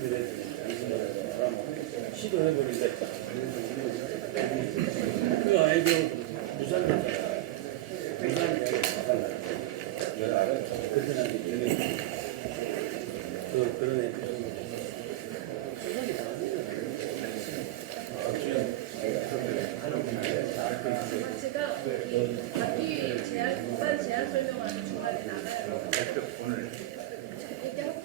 되니까 시도해보는데 그 아이도 갔잖아. 부산 내가 알아. 그때는 그 그런 애 제가 자기 제안, 제안 설명하는 주말에 나가요. 오늘 얘기하고,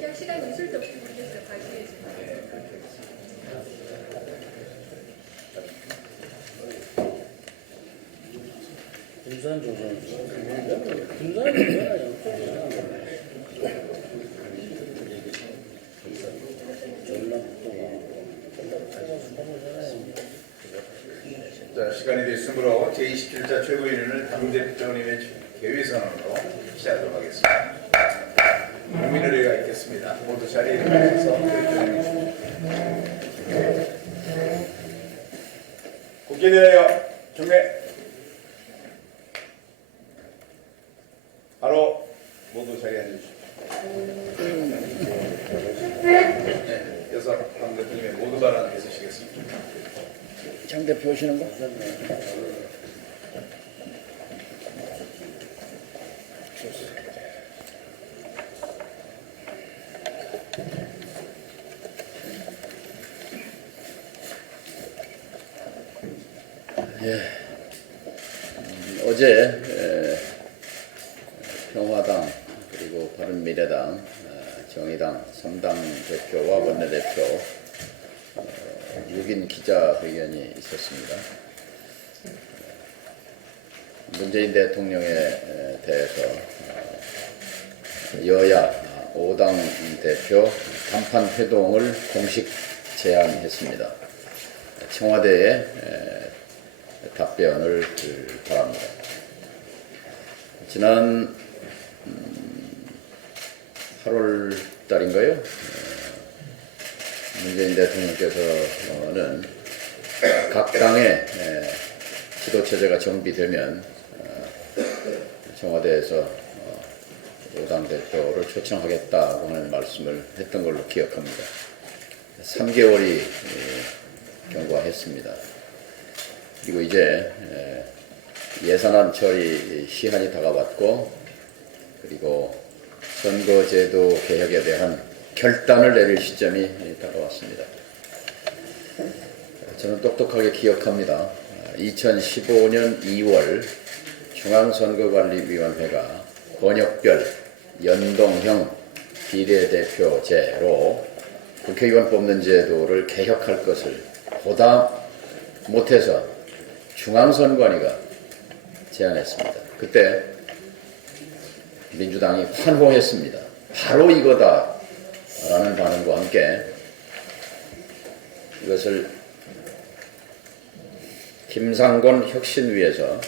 얘기할 시간이 있을 때 없이 모르겠어요. 지금. 군산 조선 군산이 뭐야 자, 시간이 됐으므로 제27차 최고위원을 당대표님의 개회선언으로 시작하도록 하겠습니다. 국민의 의가 있겠습니다. 모두 자리에 일어나셔서 대하여 경례 바로 모두 자리에 앉으십시오. 네, 이어서 당 대표님의 모두 발언 있으시겠습니다. 장 대표 오시는 거? 예. 음, 어제 에, 평화당 그리고 바른미래당, 어, 정의당 3당 대표와 원내대표 어, 6인 기자회견이 있었습니다. 문재인 대통령에 에, 대해서 어, 여야 5당 대표 간판 회동을 공식 제안했습니다. 청와대에 에, 답변을 그, 바랍니다. 지난 8월 달인가요? 어, 문재인 대통령께서는 각 당의 에, 지도체제가 정비되면 어, 청와대에서 어, 5당 대표를 초청하겠다고 하는 말씀을 했던 걸로 기억합니다. 3개월이 경과했습니다. 그리고 이제 에, 예산안 처리 시한이 다가왔고 그리고 선거제도 개혁에 대한 결단을 내릴 시점이 다가왔습니다. 저는 똑똑하게 기억합니다. 2015년 2월 중앙선거관리위원회가 권역별 연동형 비례대표제로 국회의원 뽑는 제도를 개혁할 것을 보다 못해서 중앙선관위가 제안했습니다. 그때 민주당이 환호했습니다. 바로 이거다. 라는 반응과 함께 이것을 김상곤 혁신위에서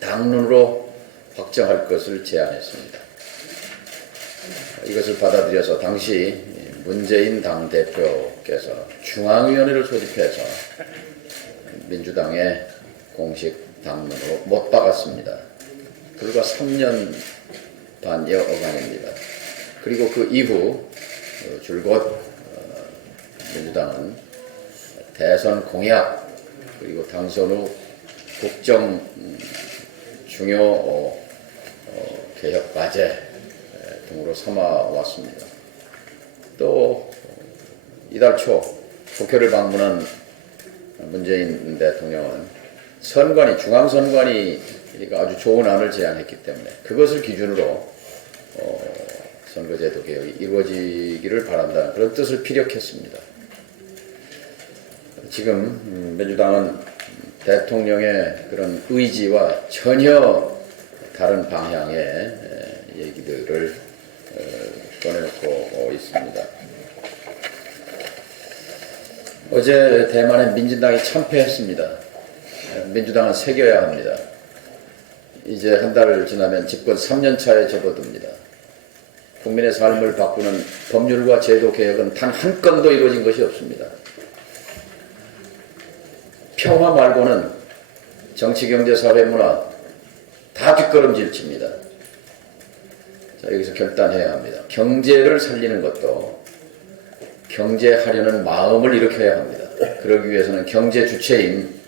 당론으로 확정할 것을 제안했습니다. 이것을 받아들여서 당시 문재인 당대표께서 중앙위원회를 소집해서 민주당의 공식 당론으로 못 박았습니다. 불과 3년 반여 어간입니다. 그리고 그 이후 어, 줄곧 어, 민주당은 대선 공약 그리고 당선 후 국정 음, 중요 어, 어, 개혁 과제 에, 등으로 삼아 왔습니다. 또 이달 초 국회를 방문한 문재인 대통령은 선관위 중앙선관위 가 아주 좋은 안을 제안했기 때문에 그것을 기준으로 어, 선거제도 개혁이 이루어지기를 바란다는 그런 뜻을 피력했습니다. 지금 음, 민주당은 대통령의 그런 의지와 전혀 다른 방향의 에, 얘기들을 어, 꺼내놓고 있습니다. 어제 대만의 민진당이 참패했습니다. 민주당은 새겨야 합니다. 이제 한 달을 지나면 집권 3년 차에 접어듭니다. 국민의 삶을 바꾸는 법률과 제도 개혁은 단 한 건도 이루어진 것이 없습니다. 평화 말고는 정치, 경제, 사회, 문화 다 뒷걸음질 칩니다. 자, 여기서 결단해야 합니다. 경제를 살리는 것도 경제하려는 마음을 일으켜야 합니다. 그러기 위해서는 경제 주체인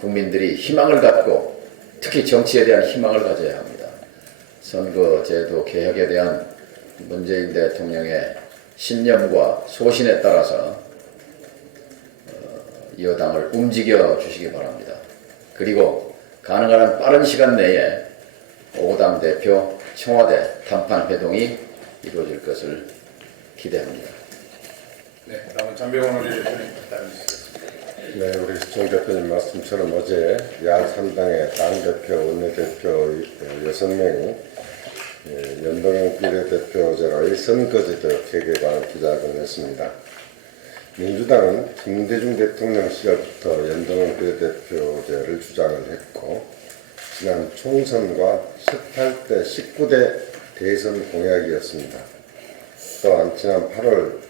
국민들이 희망을 갖고 특히 정치에 대한 희망을 가져야 합니다. 선거제도 개혁에 대한 문재인 대통령의 신념과 소신에 따라서 어, 여당을 움직여 주시기 바랍니다. 그리고 가능한 한 빠른 시간 내에 5당 대표 청와대 담판 회동이 이루어질 것을 기대합니다. 네, 다음은 의원 대표님. 네, 우리 정 대표님 말씀처럼 어제 야3당의 당 대표, 원내대표 여섯 명이 예, 연동형 비례대표제로의 선거제도 개개관 기자회견을 했습니다. 민주당은 김대중 대통령 시절부터 연동형 비례대표제를 주장을 했고 지난 총선과 18대, 19대 대선 공약이었습니다. 또한 지난 8월 어,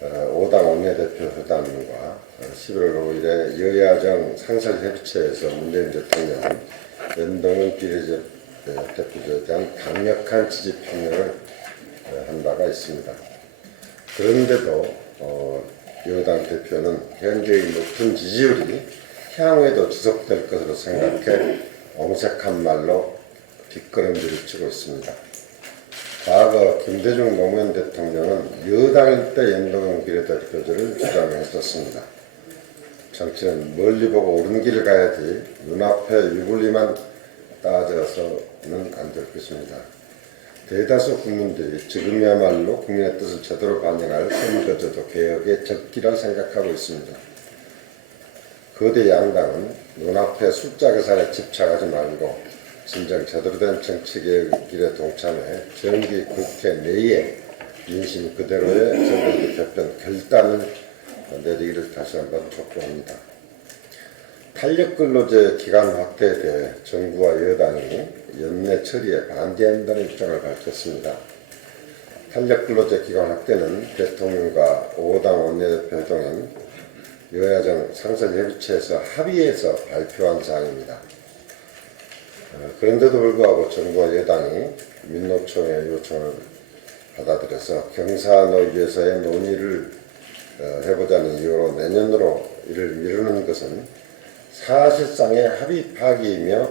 5당 원내대표 회담과 11월 5일에 여야정 상설협의체에서 문재인 대통령은 연동형 비례제 대표제에 대한 강력한 지지 표명을 어, 한 바가 있습니다. 그런데도 어, 여당 대표는 현재의 높은 지지율이 향후에도 지속될 것으로 생각해 옹색한 말로 뒷걸음질을 치고 있습니다. 과거 김대중 노무현 대통령은 여당일 때 연동형 비례대표제를 주장했었습니다. 정치는 멀리 보고 옳은 길을 가야지 눈앞에 유불리만 따져서는 안 될 것입니다. 대다수 국민들이 지금이야말로 국민의 뜻을 제대로 반영할 선거제도 개혁의 적기라 생각하고 있습니다. 거대 양당은 눈앞의 숫자 계산에 집착하지 말고 진정 제대로 된 정치개혁의 길에 동참해 정기 국회 내에 민심 그대로의 선거제 개편 결단을 내리기를 다시 한번 촉구합니다. 탄력근로제 기간 확대에 대해 정부와 여당이 연내 처리에 반대한다는 입장을 밝혔습니다. 탄력근로제 기간 확대는 대통령과 5당 원내대표 회동인 여야정 상설협의체에서 합의해서 발표한 사항입니다. 어, 그런데도 불구하고 정부와 여당이 민노총의 요청을 받아들여서 경사노위에서의 논의를 어, 해보자는 이유로 내년으로 이를 미루는 것은 사실상의 합의 파기이며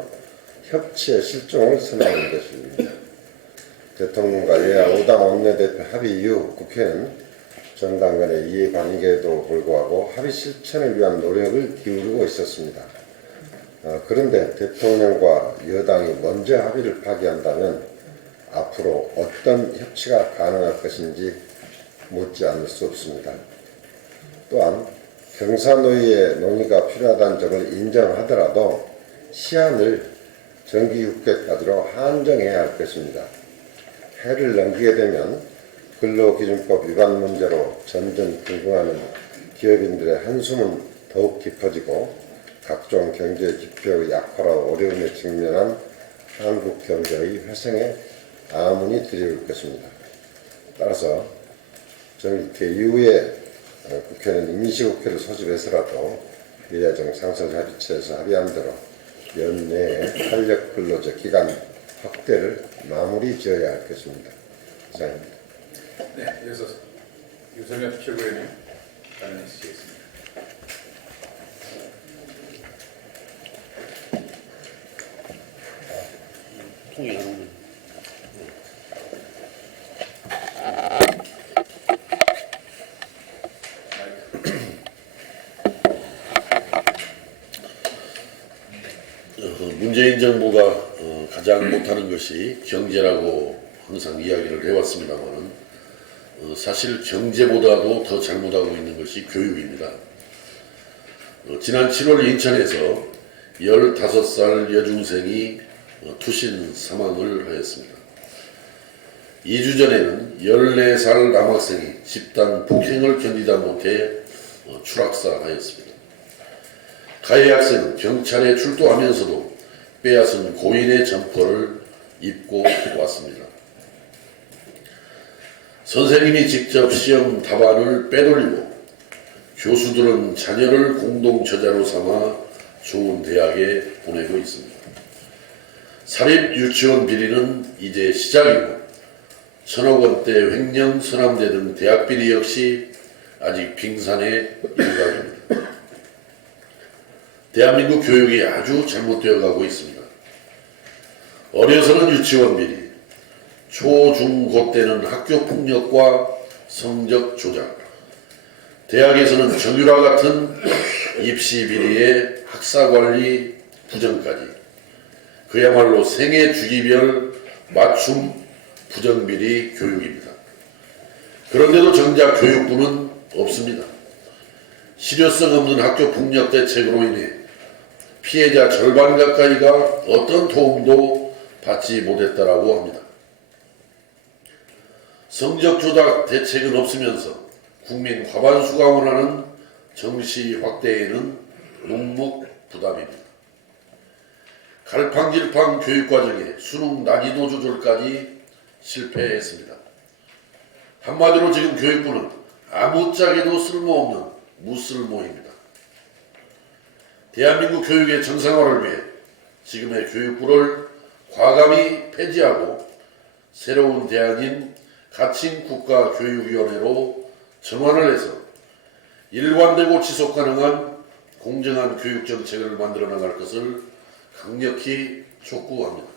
협치의 실종을 선언하는 것입니다. 대통령과 여야 5당 원내대표 합의 이후 국회는 정당 간의 이해관계에도 불구하고 합의 실천을 위한 노력을 기울이고 있었습니다. 어, 그런데 대통령과 여당이 먼저 합의를 파기한다면 앞으로 어떤 협치가 가능할 것인지 묻지 않을 수 없습니다. 또한 경사노위의 논의가 필요하다는 점을 인정하더라도 시한을 정기국회까지로 한정해야 할 것입니다. 해를 넘기게 되면 근로기준법 위반 문제로 점점 불구하는 기업인들의 한숨은 더욱 깊어지고 각종 경제 지표의 약화로 어려움에 직면한 한국 경제의 회생에 아문이 들이올 것입니다. 따라서 정기회 이후에 어, 국회는 임시국회를 소집해서라도 여야정 상설 합의체에서 합의한 대로 연내에 탄력 근로제 기간 확대를 마무리 지어야 할 것입니다. 이상입니다. 네, 이어서 유성엽 최고위원님 답변해 주시겠습니다. 통일하는 어, 문재인 정부가 어, 가장 못하는 것이 경제라고 항상 이야기를 해왔습니다만 어, 사실 경제보다도 더 잘못하고 있는 것이 교육입니다. 어, 지난 7월 인천에서 15살 여중생이 어, 투신 사망을 하였습니다. 2주 전에는 14살 남학생이 집단 폭행을 견디다 못해 어, 추락사하였습니다. 가해 학생은 경찰에 출두하면서도 빼앗은 고인의 점퍼를 입고 왔습니다. 선생님이 직접 시험 답안을 빼돌리고 교수들은 자녀를 공동 저자로 삼아 좋은 대학에 보내고 있습니다. 사립 유치원 비리는 이제 시작이고 천억 원대 횡령, 서남대 등 대학 비리 역시 아직 빙산의 일각입니다. 대한민국 교육이 아주 잘못되어 가고 있습니다. 어려서는 유치원 비리, 초, 중, 고 때는 학교 폭력과 성적 조작, 대학에서는 정유라 같은 입시 비리에 학사 관리 부정까지 그야말로 생애 주기별 맞춤 부정비리 교육입니다. 그런데도 정작 교육부는 없습니다. 실효성 없는 학교 폭력 대책으로 인해 피해자 절반 가까이가 어떤 도움도 받지 못했다라고 합니다. 성적 조작 대책은 없으면서 국민 과반수 강원하는 정시 확대에는 묵묵부담입니다. 갈팡질팡 교육과정에 수능 난이도 조절까지 실패했습니다. 한마디로 지금 교육부는 아무짝에도 쓸모없는 무쓸모입니다. 대한민국 교육의 정상화를 위해 지금의 교육부를 과감히 폐지하고 새로운 대안인 가칭국가교육위원회로 정원을 해서 일관되고 지속 가능한 공정한 교육 정책을 만들어 나갈 것을 강력히 촉구합니다.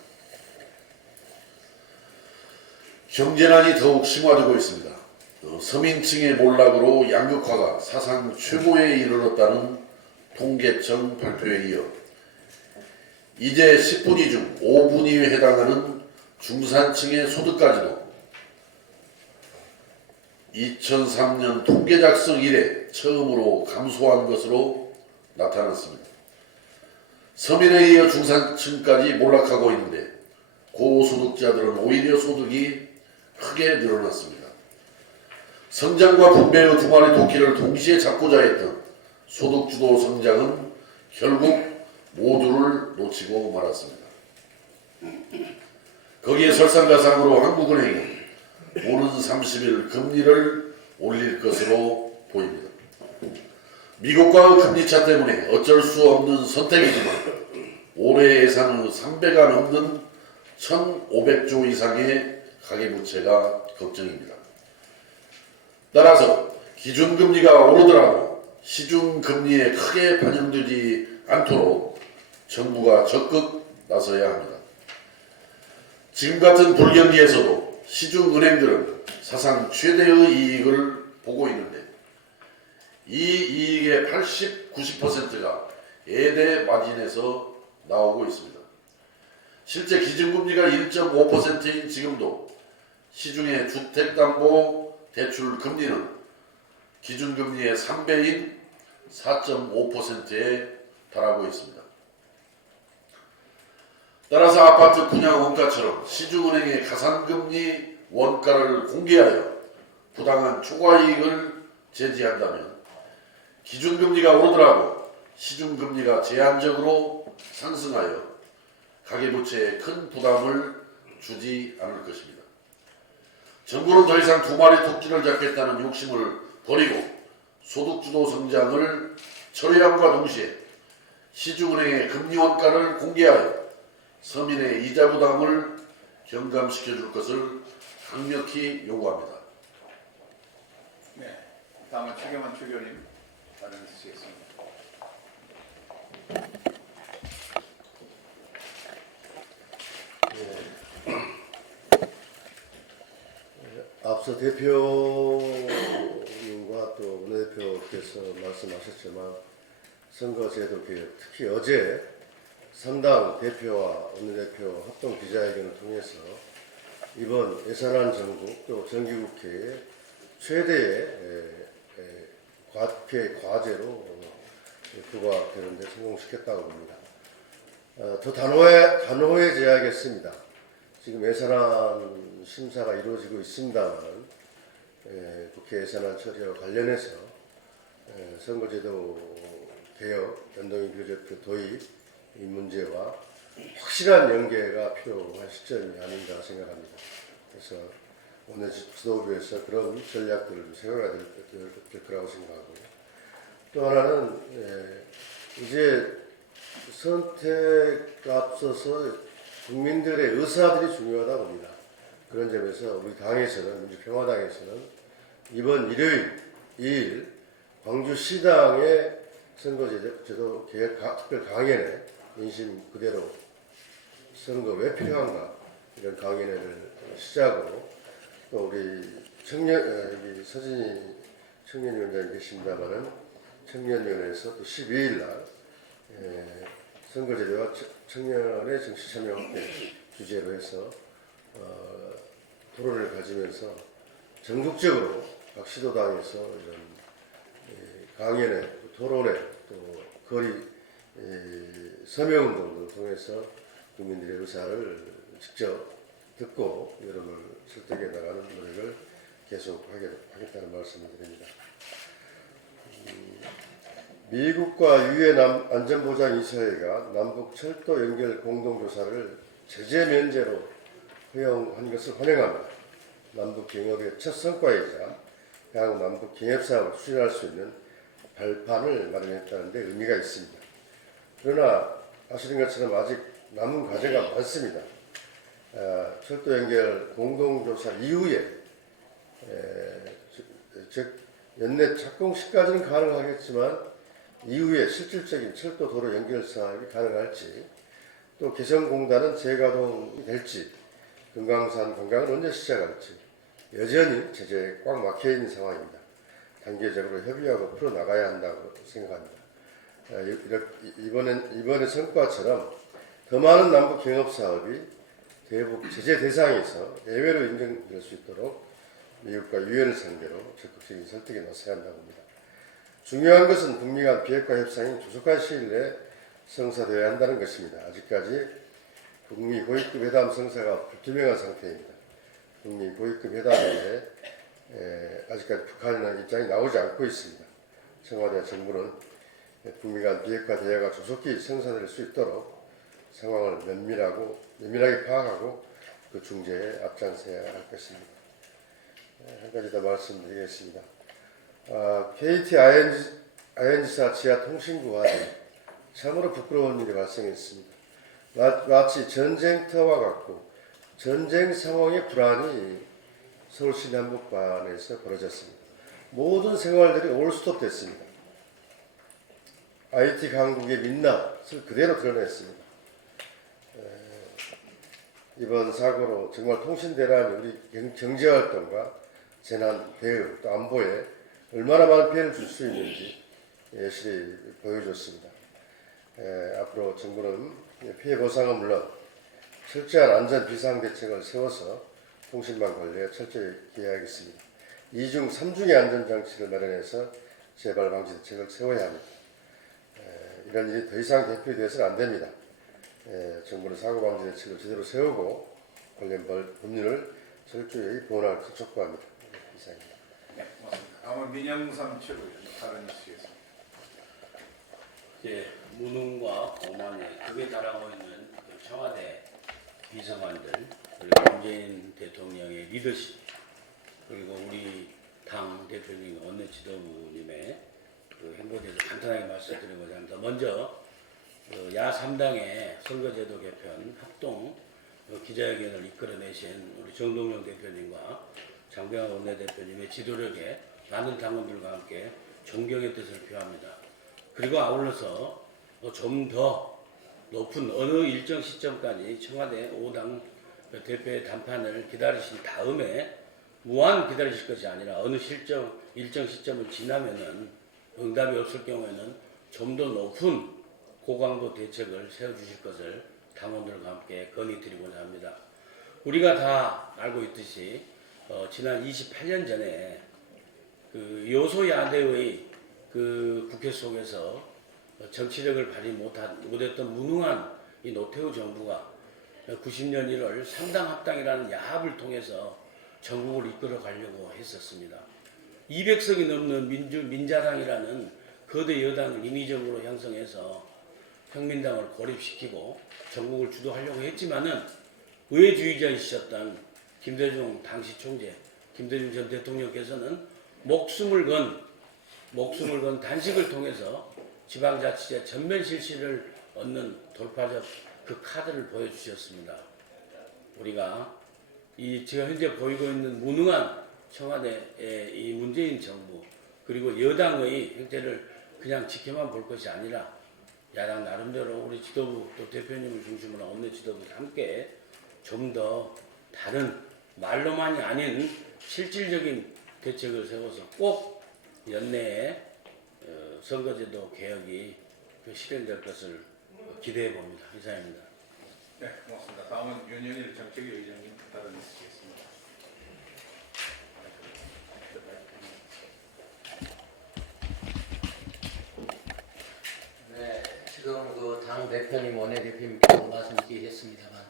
경제난이 더욱 심화되고 있습니다. 어, 서민층의 몰락으로 양극화가 사상 최고에 이르렀다는 통계청 발표에 이어 이제 10분위 중 5분위에 해당하는 중산층의 소득까지도 2003년 통계 작성 이래 처음으로 감소한 것으로 나타났습니다. 서민에 이어 중산층까지 몰락하고 있는데 고소득자들은 오히려 소득이 크게 늘어났습니다. 성장과 분배의 두 마리 토끼를 동시에 잡고자 했던 소득주도 성장은 결국 모두를 놓치고 말았습니다. 거기에 설상가상으로 한국은행이 오는 30일 금리를 올릴 것으로 보입니다. 미국과의 금리 차 때문에 어쩔 수 없는 선택이지만 올해 예산은 3배가 넘는 1,500조 이상의 가계부채가 걱정입니다. 따라서 기준금리가 오르더라도 시중금리에 크게 반영되지 않도록 정부가 적극 나서야 합니다. 지금 같은 불경기에서도 시중은행들은 사상 최대의 이익을 보고 있는데 이 이익의 80, 90%가 예대 마진에서 나오고 있습니다. 실제 기준금리가 1.5%인 지금도 시중의 주택담보 대출 금리는 기준금리의 3배인 4.5%에 달하고 있습니다. 따라서 아파트 분양 원가처럼 시중은행의 가산금리 원가를 공개하여 부당한 초과이익을 제지한다면 기준금리가 오르더라도 시중금리가 제한적으로 상승하여 가계부채에 큰 부담을 주지 않을 것입니다. 정부는 더 이상 두 마리 토끼를 잡겠다는 욕심을 버리고 소득주도 성장을 처리함과 동시에 시중은행의 금리 원가를 공개하여 서민의 이자 부담을 경감시켜 줄 것을 강력히 요구합니다. 네. 다음은 최경환 최교님 발언해 주시겠습니다. 앞서 대표님과 또 원내대표께서 말씀하셨지만 선거제도 개혁, 특히 어제 3당 대표와 원내대표 합동 기자회견을 통해서 이번 예산안 정국 또 정기국회의 최대의 과표 과제로 어, 부과되는데 성공시켰다고 봅니다. 어, 더 단호해, 단호해져야겠습니다. 지금 예산안 심사가 이루어지고 있습니다만 에, 국회 예산안 처리와 관련해서 에, 선거제도 개혁, 연동형 비례대표 도입 이 문제와 확실한 연계가 필요한 시점이 아닌가 생각합니다. 그래서 오늘 지도부에서 그런 전략들을 세워야 될, 될, 될 거라고 생각하고 또 하나는 에, 이제 선택 앞서서 국민들의 의사들이 중요하다 봅니다. 그런 점에서 우리 당에서는 민주평화당에서는 이번 일요일 2일 광주시당의 선거제도 개혁 가- 특별 강연에 인심 그대로 선거 왜 필요한가 이런 강연회를 시작으로 또 우리 청년 어, 여기 서진이 청년위원장이 계십니다만은 청년위원회에서 또 12일 날 에, 선거제도와 청- 청년의 정치 참여 확대 주제로 해서 어, 토론을 가지면서 전국적으로 각 시도당에서 이런 이 강연회, 또 토론회, 또 거리 이 서명운동 등을 통해서 국민들의 의사를 직접 듣고 여러분을 설득해 나가는 노력을 계속 하겠다는 말씀을 드립니다. 음, 미국과 유엔 남- 안전보장이사회가 남북 철도 연결 공동조사를 제재 면제로 허용한 것을 환영합니다. 남북 경협의 첫 성과이자 향후 남북 경협 사업을 추진할 수 있는 발판을 마련했다는 데 의미가 있습니다. 그러나 아시는 것처럼 아직 남은 과제가 많습니다. 아, 철도 연결 공동조사 이후에 에, 즉- 즉 연내 착공시까지는 가능하겠지만 이후에 실질적인 철도 도로 연결 사업이 가능할지 또 개성공단은 재가동이 될지 금강산 관광은 언제 시작할지 여전히 제재에 꽉 막혀 있는 상황입니다. 단계적으로 협의하고 풀어 나가야 한다고 생각합니다. 아, 이번엔 이번의 성과처럼 더 많은 남북 경협 사업이 대북 제재 대상에서 예외로 인정될 수 있도록 미국과 유엔을 상대로 적극적인 설득에 나서야 한다고 합니다. 중요한 것은 북미 간 비핵화 협상이 조속한 시일 내에 성사되어야 한다는 것입니다. 아직까지 북미 고위급 회담 성사가 불투명한 상태입니다. 북미 고위급 회담에 에, 아직까지 북한이라는 입장이 나오지 않고 있습니다. 청와대 정부는 북미 간 비핵화 대화가 조속히 성사될 수 있도록 상황을 면밀하고 면밀하게 파악하고 그 중재에 앞장서야 할 것입니다. 에, 한 가지 더 말씀드리겠습니다. 아, KT ING, ING사 지하 통신구와 참으로 부끄러운 일이 발생했습니다. 마- 마치 전쟁터와 같고 전쟁 상황의 불안이 서울 시내 한복판에서 벌어졌습니다. 모든 생활들이 올스톱 됐습니다. IT 강국의 민낯을 그대로 드러냈습니다. 에, 이번 사고로 정말 통신 대란이 우리 경- 경제 활동과 재난 대응 또 안보에 얼마나 많은 피해를 줄 수 있는지 예실히 보여줬습니다. 에, 앞으로 정부는 피해 보상은 물론 철저한 안전 비상 대책을 세워서 통신망 관리에 철저히 기해야겠습니다. 이중 삼중의 안전 장치를 마련해서 재발 방지 대책을 세워야 합니다. 에, 이런 일이 더 이상 대표되어서는 안 됩니다. 에, 정부는 사고 방지 대책을 제대로 세우고 관련 벌- 법률을 철저히 보완할 것을 촉구합니다. 이상입니다. 다음은 민영삼 최고위원 발언 주시겠습니다. 이제 무능과 오만에 극에 달하고 있는 그 청와대 비서관들 그리고 문재인 대통령의 리더십 그리고 우리 당 대표님 원내 지도부님의 그 행보에 대해서 간단하게 말씀드리고자 합니다. 먼저 그 야 3당의 선거제도 개편 합동 그 기자회견을 이끌어내신 우리 정동영 대표님과 장병환 원내대표님의 지도력에 많은 당원들과 함께 존경의 뜻을 표합니다. 그리고 아울러서 좀 더 높은 어느 일정 시점까지 청와대 5당 대표의 담판을 기다리신 다음에 무한 기다리실 것이 아니라 어느 실정 일정 시점을 지나면은 응답이 없을 경우에는 좀 더 높은 고강도 대책을 세워주실 것을 당원들과 함께 건의드리고자 합니다. 우리가 다 알고 있듯이 어, 지난 28년 전에 그 여소야대의 그 국회 속에서 정치력을 발휘 못한, 못했던 무능한 이 노태우 정부가 90년 1월 3당 합당이라는 야합을 통해서 전국을 이끌어 가려고 했었습니다. 200석이 넘는 민주, 민자당이라는 거대 여당을 인위적으로 형성해서 혁민당을 고립시키고 전국을 주도하려고 했지만은 의회주의자이셨던 김대중 당시 총재, 김대중 전 대통령께서는 목숨을 건 목숨을 건 단식을 통해서 지방자치제 전면 실시를 얻는 돌파적 그 카드를 보여주셨습니다. 우리가 이 지금 현재 보이고 있는 무능한 청와대의 이 문재인 정부 그리고 여당의 행태를 그냥 지켜만 볼 것이 아니라 야당 나름대로 우리 지도부 또 대표님을 중심으로 없는 지도부와 함께 좀 더 다른 말로만이 아닌 실질적인 대책을 세워서 꼭 연내에 어, 선거제도 개혁이 그 실현될 것을 기대해 봅니다. 이상입니다. 네, 고맙습니다. 다음은 윤영일 정책위 의장님 발언 주시겠습니다. 네, 지금 그 당 대표님, 원내대표님께서 말씀 드리셨습니다만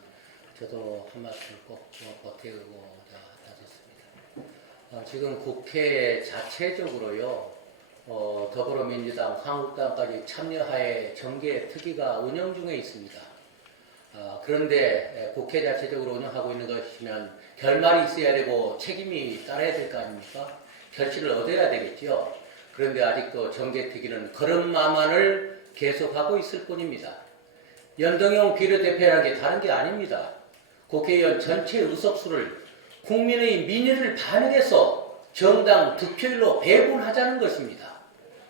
저도 한 말씀 꼭 보태고자 하셨습니다. 어, 지금 국회 자체적으로요, 어, 더불어민주당, 한국당까지 참여하에 정계 특위가 운영 중에 있습니다. 어, 그런데 에, 국회 자체적으로 운영하고 있는 것이면 결말이 있어야 되고 책임이 따라야 될 거 아닙니까? 결실을 얻어야 되겠죠. 그런데 아직도 정계 특위는 걸음마만을 계속하고 있을 뿐입니다. 연동형 비례대표라는 게 다른 게 아닙니다. 국회의원 전체 의석수를 국민의 민의를 반영해서 정당 득표율로 배분하자는 것입니다.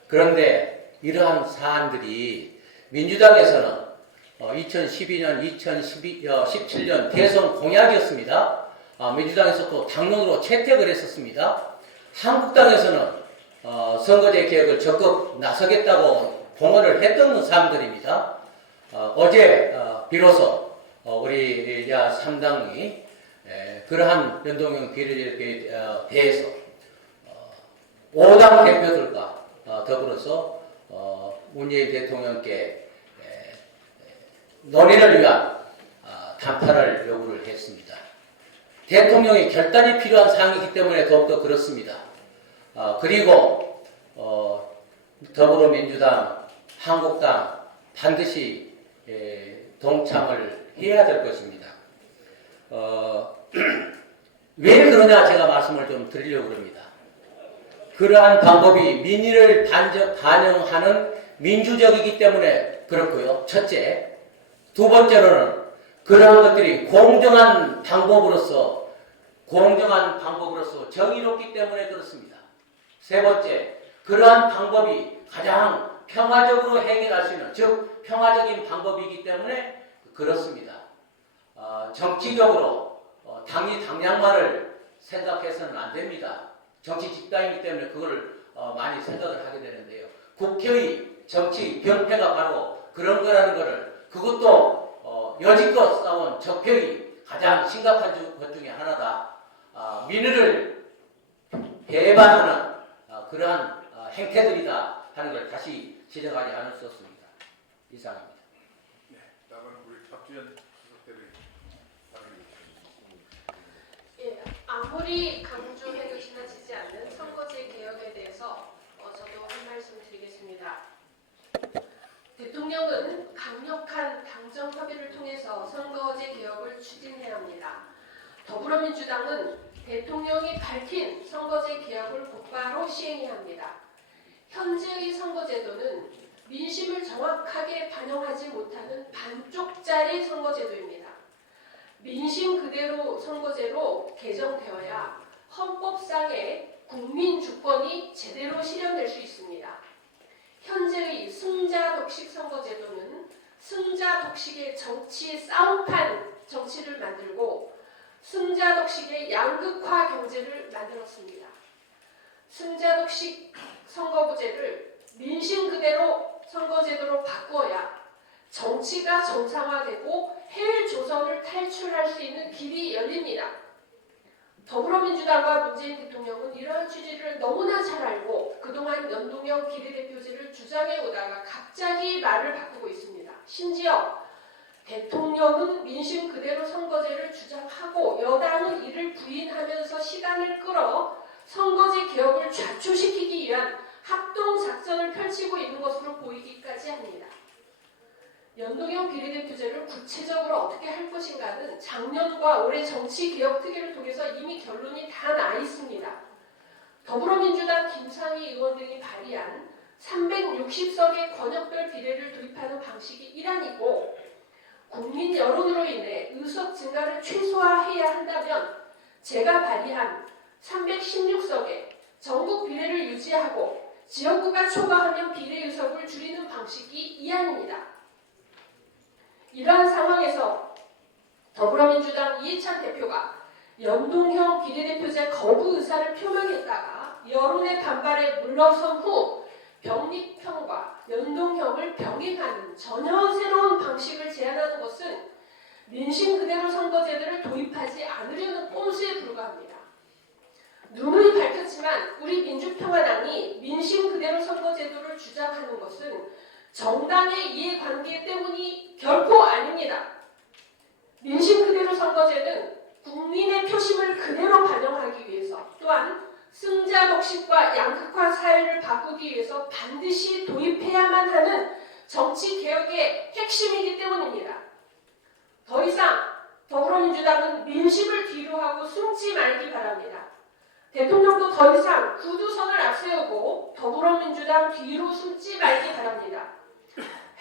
그런데 이러한 사안들이 민주당에서는 2012년, 2017년 대선 공약이었습니다. 아, 민주당에서 또 당론으로 채택을 했었습니다. 한국당에서는 어, 선거제 개혁을 적극 나서겠다고 봉헌을 했던 사람들입니다. 어, 제 비로소 어, 우리 야 3당이 그러한 연동형 비례대표에 어, 대해서 어, 5당 대표들과 어, 더불어서 어, 문재인 대통령께 에, 에, 논의를 위한 아, 담파를 요구를 했습니다. 대통령의 결단이 필요한 사항이기 때문에 더욱더 그렇습니다. 어, 그리고 어, 더불어민주당, 한국당 반드시 에, 동참을 해야 될 것입니다. 어, 왜 그러냐 제가 말씀을 좀 드리려고 합니다. 그러한 방법이 민의를 반적, 반영하는 민주적이기 때문에 그렇고요. 첫째. 두 번째로는 그러한 것들이 공정한 방법으로서 공정한 방법으로서 정의롭기 때문에 그렇습니다. 세 번째, 그러한 방법이 가장 평화적으로 해결할 수 있는 즉 평화적인 방법이기 때문에 그렇습니다. 어, 정치적으로 어, 당리 당량만을 생각해서는 안 됩니다. 정치 집단이기 때문에 그걸 어, 많이 생각을 하게 되는데요. 국회의 정치 병폐가 바로 그런 거라는 것을 그것도 어, 여지껏 싸운 적폐의 가장 심각한 주- 것 중에 하나다. 아, 민의를 배반하는 아, 그러한 아, 행태들이다 하는 걸 다시 지적하지 않을 수 없습니다. 이상입니다. 네, 다음은 우리 박주현 수석대리 발언 주시겠습니다. 예, 아무리 강조해도 지나치지 않는 선거제 개혁에 대해서 어, 저도 한 말씀 드리겠습니다. 대통령은 강력한 당정 협의를 통해서 선거제 개혁을 추진해야 합니다. 더불어민주당은 대통령이 밝힌 선거제 개혁을 곧바로 시행해야 합니다. 현재의 선거제도는 민심을 정확하게 반영하지 못하는 반쪽짜리 선거제도입니다. 민심 그대로 선거제로 개정되어야 헌법상의 국민 주권이 제대로 실현될 수 있습니다. 현재의 승자 독식 선거 제도는 승자 독식의 정치 싸움판 정치를 만들고 승자 독식의 양극화 경제를 만들었습니다. 승자 독식 선거구제를 민심 그대로 선거제도로 바꾸어야 정치가 정상화되고 헬 조선을 탈출할 수 있는 길이 열립니다. 더불어민주당과 문재인 대통령은 이러한 취지를 너무나 잘 알고 그동안 연동형 비례대표제를 주장해 오다가 갑자기 말을 바꾸고 있습니다. 심지어 대통령은 민심 그대로 선거제를 주장하고 여당은 이를 부인하면서 시간을 끌어 선거제 개혁을 좌초시키기 위한 합동 작전을 펼치고 있는 것으로 보이기까지 합니다. 연동형 비례대표제를 구체적으로 어떻게 할 것인가는 작년과 올해 정치 개혁 특위를 통해서 이미 결론이 다 나 있습니다. 더불어민주당 김상희 의원 등이 발의한 360석의 권역별 비례를 도입하는 방식이 일환이고 국민 여론으로 인해 의석 증가를 최소화해야 한다면 제가 발의한 316석의 전국 비례를 유지하고 지역구가 초과하면 비례 유석을 줄이는 방식이 이안입니다. 이러한 상황에서 더불어민주당 이해찬 대표가 연동형 비례대표제 거부 의사를 표명했다가 여론의 반발에 물러선 후 병립형과 연동형을 병행하는 전혀 새로운 방식을 제안하는 것은 민심 그대로 선거제도를 도입하지 않으려는 꼼수에 불과합니다. 누누이 밝혔지만 우리 민주평화당이 민심 그대로 선거제도를 주장하는 것은 정당의 이해관계 때문이 결코 아닙니다. 민심 그대로 선거제는 국민의 표심을 그대로 반영하기 위해서 또한 승자 독식과 양극화 사회를 바꾸기 위해서 반드시 도입해야만 하는 정치 개혁의 핵심이기 때문입니다. 더 이상 더불어민주당은 민심을 뒤로하고 숨지 말기 바랍니다. 대통령도 더 이상 구두선을 앞세우고 더불어민주당 뒤로 숨지 말기 바랍니다.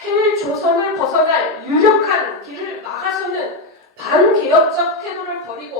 해외조선을 벗어날 유력한 길을 막아서는 반개혁적 태도를 버리고